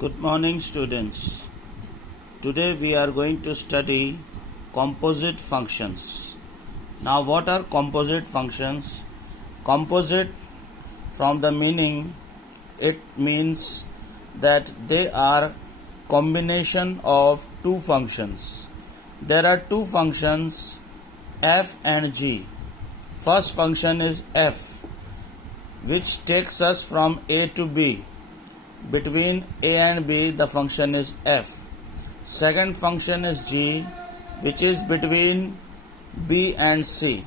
Good morning, students. Today we are going to study composite functions. Now, what are composite functions? Composite, from the meaning, it means that they are combination of two functions. There are two functions, f and g. First function is f, which takes us from a to b. Between a and b, the function is f. Second function is g, which is between b and c.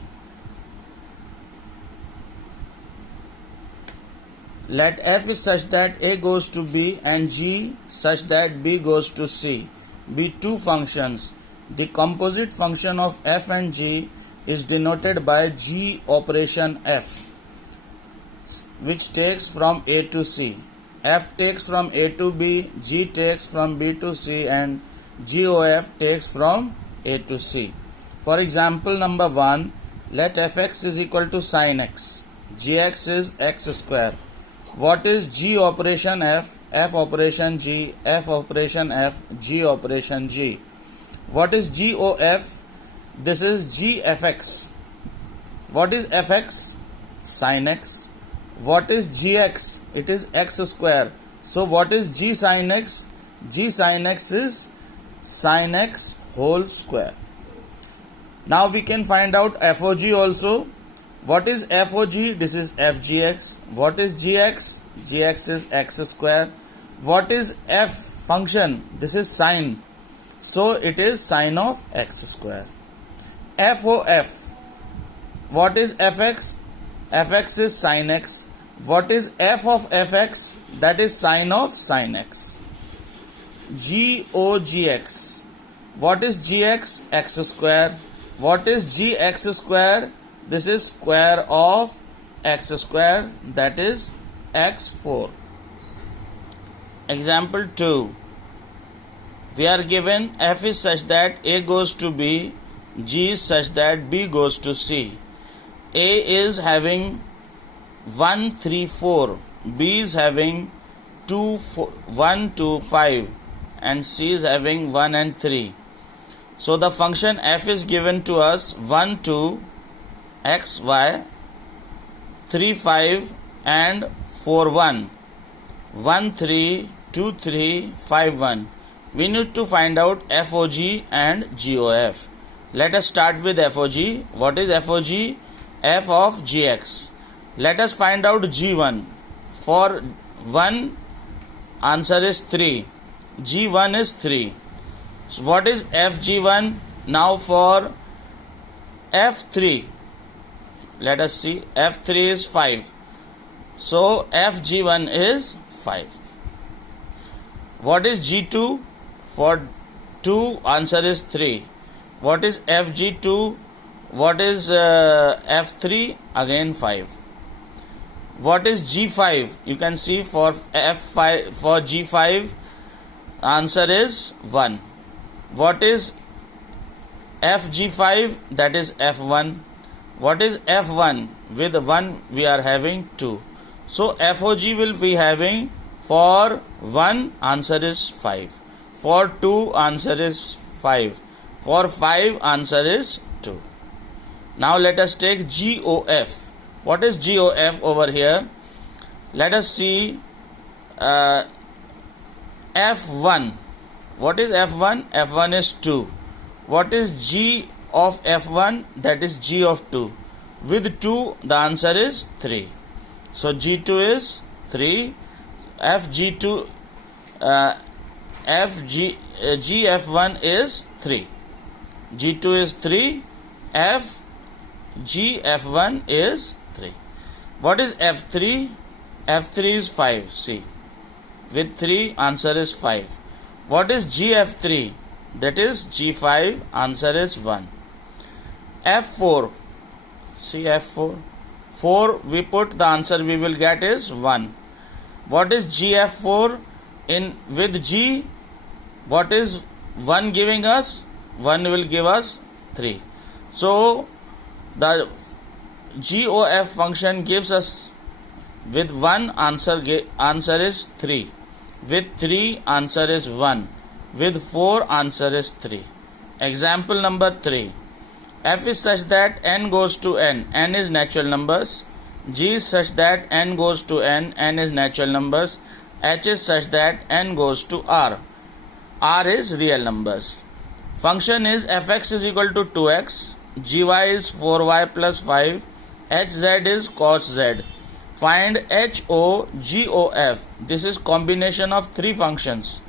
Let f is such that a goes to b and g such that b goes to c be two functions. The composite function of f and g is denoted by g operation f, which takes from a to c. F takes from A to B, G takes from B to C, and GOF takes from A to C. For example number 1, let fx is equal to sin x. Gx is x square. What is G operation F? F operation G, F operation F, G operation G. What is GOF? This is GFX. What is fx? Sin x. What is gx? It is x square. So what is g sin x? G sin x is sin x whole square. Now we can find out FOG also. What is FOG? This is FGX. What is GX? GX is x square. What is F function? This is sine. So it is sine of x square. FOF. What is FX? Fx is sin x. What is f of fx? That is sine of sin x. GOGX. What is gx? X square. What is gx square? This is square of x square, that is x4. Example 2. We are given f is such that a goes to b, g is such that b goes to c. A is having 1, 3, 4, B is having 2, 4, 1, 2, 5, and C is having 1 and 3. So the function f is given to us 1, 2, x, y, 3, 5, and 4, 1. 1, 3, 2, 3, 5, 1. We need to find out FOG and GOF. Let us start with FOG. What is FOG? F of gx. Let us find out g1. For 1, answer is 3. g1 is 3. So what is fg1? Now for f3, let us see. f3 is 5. So fg1 is 5. What is g2? For 2, answer is 3. What is fg2? What is f3? Again 5. What is g5? You can see for f5, for g5, answer is 1. What is fg5? That is f1. What is f1? With 1 we are having 2. So FOG will be having, for 1 answer is 5. For 2 answer is 5. For 5 answer is 2. Now let us take GOF. What is GOF over here? Let us see F1. What is F1? F1 is 2. What is G of F1? That is G of 2. With 2, the answer is 3. So G2 is 3. FG2, GF1 is 3. G2 is 3. GF1 is 3. What is F3? F3 is 5. See, with 3 answer is 5. What is GF3? That is G5, answer is 1. F4. See F4. 4 we put, the answer we will get is 1. What is GF4? In with G, what is 1 giving us? 1 will give us 3. So the GOF function gives us with 1 answer is 3. With 3, answer is 1. With 4, answer is 3. Example number 3. F is such that n goes to n. N is natural numbers. G is such that n goes to n. N is natural numbers. H is such that n goes to r. R is real numbers. Function is fx is equal to 2x. Gy is 4y plus 5. Hz is cos z. Find HOGOF. This is combination of 3 functions.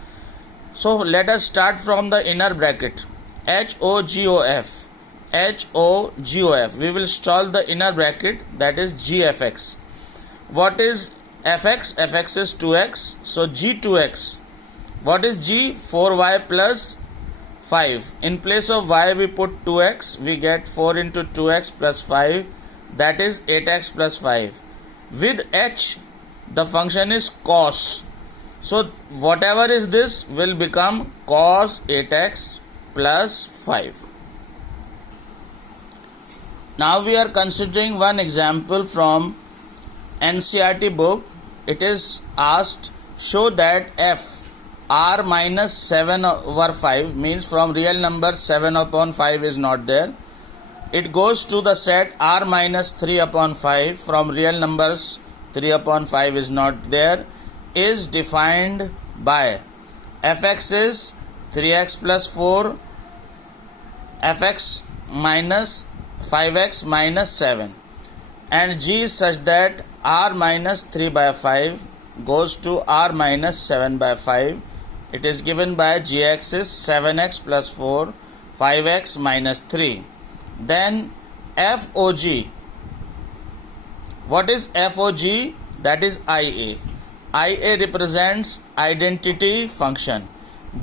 So let us start from the inner bracket. HOGOF. HOGOF. We will solve the inner bracket, that is GFX. What is fx? Fx is 2x. So G2x. What is G? 4y plus 5. In place of y we put 2x. We get 4 into 2x plus 5. That is 8x plus 5. With h, the function is cos. So whatever is this will become cos 8x plus 5. Now we are considering one example from NCERT book. It is asked, show that f r minus 7 over 5, means from real number 7 upon 5 is not there. It goes to the set r minus 3 upon 5, from real numbers 3 upon 5 is not there, is defined by fx is 3x plus 4, fx minus 5x minus 7, and g is such that r minus 3 by 5 goes to r minus 7 by 5. It is given by gx is 7x plus 4, 5x minus 3. Then FOG. What is FOG? That is IA. IA represents identity function.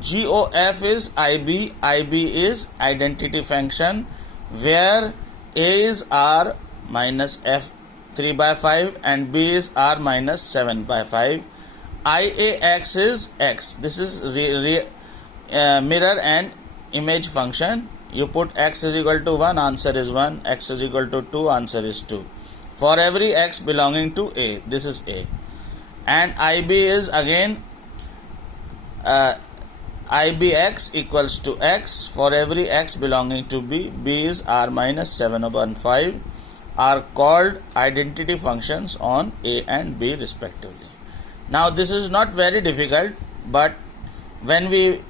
GOF is IB. IB is identity function, where A is R minus F 3 by 5 and B is R minus 7 by 5. IAX is X. This is mirror and image function. You put x is equal to 1, answer is 1. X is equal to 2, answer is 2. For every x belonging to A, this is A. And IB is again IBX equals to x. For every x belonging to B, B is R minus 7 upon 5, are called identity functions on A and B respectively. Now this is not very difficult, but when we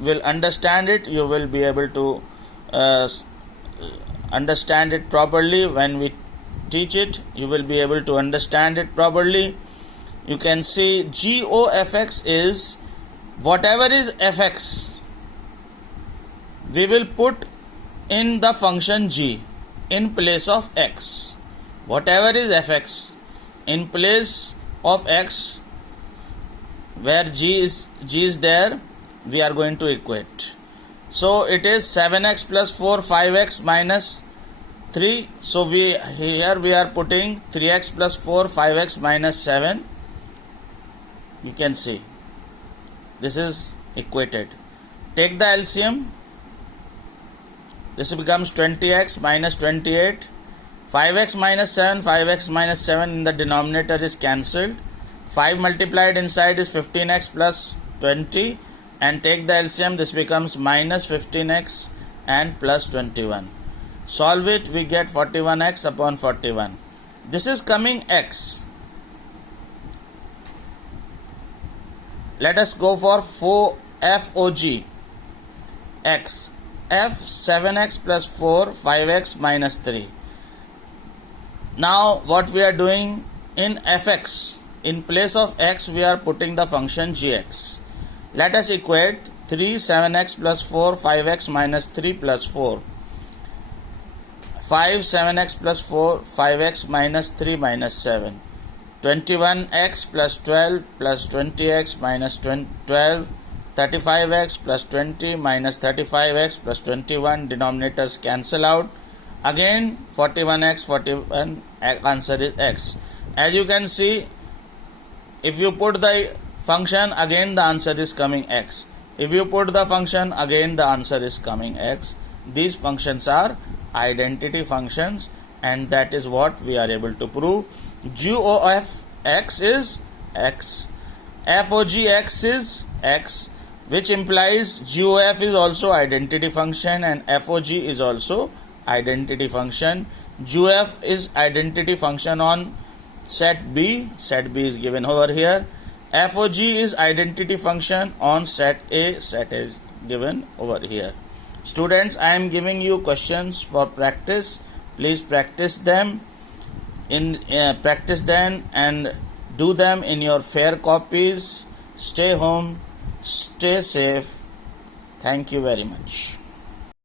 will understand it, you will be able to understand it properly. When we teach it, you will be able to understand it properly. You can see GOFX is whatever is fx, we will put in the function g in place of x. Whatever is fx in place of x, where g is there, we are going to equate. So it is 7x plus 4, 5x minus 3. So here we are putting 3x plus 4, 5x minus 7. You can see this is equated. Take the LCM. This becomes 20x minus 28. 5x minus 7, 5x minus 7 in the denominator is cancelled. 5 multiplied inside is 15x plus 20. And take the LCM, this becomes minus 15x and plus 21. Solve it, we get 41x upon 41. This is coming x. Let us go for FOG. X. F 7x plus 4, 5x minus 3. Now what we are doing in fx, in place of x we are putting the function gx. Let us equate 3, 7x plus 4, 5x minus 3 plus 4. 5, 7x plus 4, 5x minus 3 minus 7. 21x plus 12 plus 20x minus 12. 35x plus 20 minus 35x plus 21. Denominators cancel out. Again 41x, 41, answer is x. As you can see, if you put the function, again the answer is coming x. If you put the function, again the answer is coming x. These functions are identity functions, and that is what we are able to prove. GOF x is x. FOGX is X, which implies GOF is also identity function and FOG is also identity function. GOF is identity function on set B. Set B is given over here. FOG is identity function on set A. Set A is given over here. Students, I am giving you questions for practice. Please practice them and do them in your fair copies. Stay home, stay safe. Thank you very much.